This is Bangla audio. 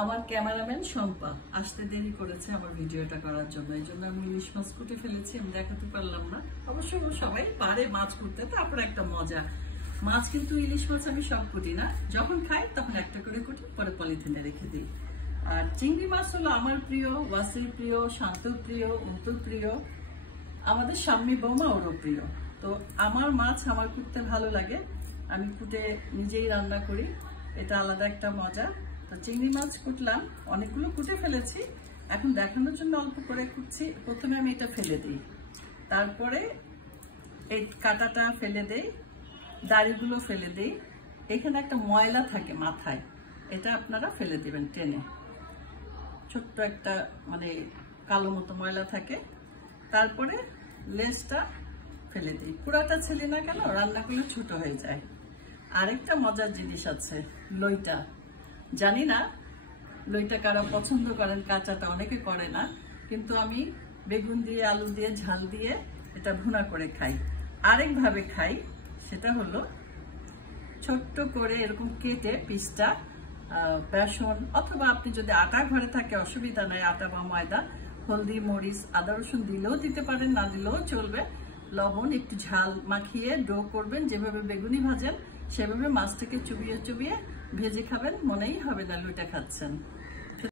আমার ক্যামেরাম্যান শম্পা আসতে দেরি করেছে আমার ভিডিওটা করার জন্য, এই জন্য আমি ইলিশ মাছ কুটে ফেলেছি। আমি দেখাতে পারলাম না, অবশ্য সবাই পারে মাছ কুটতে, তারপরে একটা মজা। মাছ কিন্তু ইলিশ মাছ আমি সব কুটি না, যখন খাই তখন একটা করে কুটি, পরে পলিথিনে রেখে দিই। আর চিংড়ি মাছ হলো আমার প্রিয়, ওয়াসির প্রিয়, শান্তর প্রিয়, অন্তুর প্রিয়, আমাদের স্বামী বৌমা ওরও প্রিয়। তো আমার মাছ আমার কুটতে ভালো লাগে, আমি কুটে নিজেই রান্না করি, এটা আলাদা একটা মজা। তো চিংড়ি মাছ কুটলাম, অনেকগুলো কুটে ফেলেছি, এখন দেখানোর জন্য অল্প করে কুটছি। প্রথমে আমি এটা ফেলে দিই, তারপরে এই কাঁটাটা ফেলে দেই, দাড়িগুলো ফেলে দিই। এখানে একটা ময়লা থাকে মাথায়, এটা আপনারা ফেলে দিবেন টেনে, ছোট্ট একটা মানে কালো মতো ময়লা থাকে। তারপরে লেজটা ফেলে দিই, পুরাটা ছেলে না কেন, রান্না করলে ছোট হয়ে যায়। আরেকটা মজার জিনিস আছে, লইটা। জানি না লইটা কারা পছন্দ করেন, কাঁচাটা অনেকে করে না, কিন্তু আমি বেগুন দিয়ে আলু দিয়ে ঝাল দিয়ে এটা ভুনা করে খাই। আরেকভাবে খাই, সেটা হলো ছোট্ট করে এরকম কেটে পিসটা বেসন অথবা আপনি যদি আটা ঘরে থাকে অসুবিধা নাই, আটা বা ময়দা, হলদি মরিচ আদা রসুন দিলেও দিতে পারেন, না দিলেও চলবে, লবণ একটু ঝাল মাখিয়ে ডো করবেন, যেভাবে বেগুনি ভাজেন সেভাবে মাছটাকে চুবিয়ে চুবিয়ে ভেজে খাবেন, মনেই হবে না লুইটা খাচ্ছেন।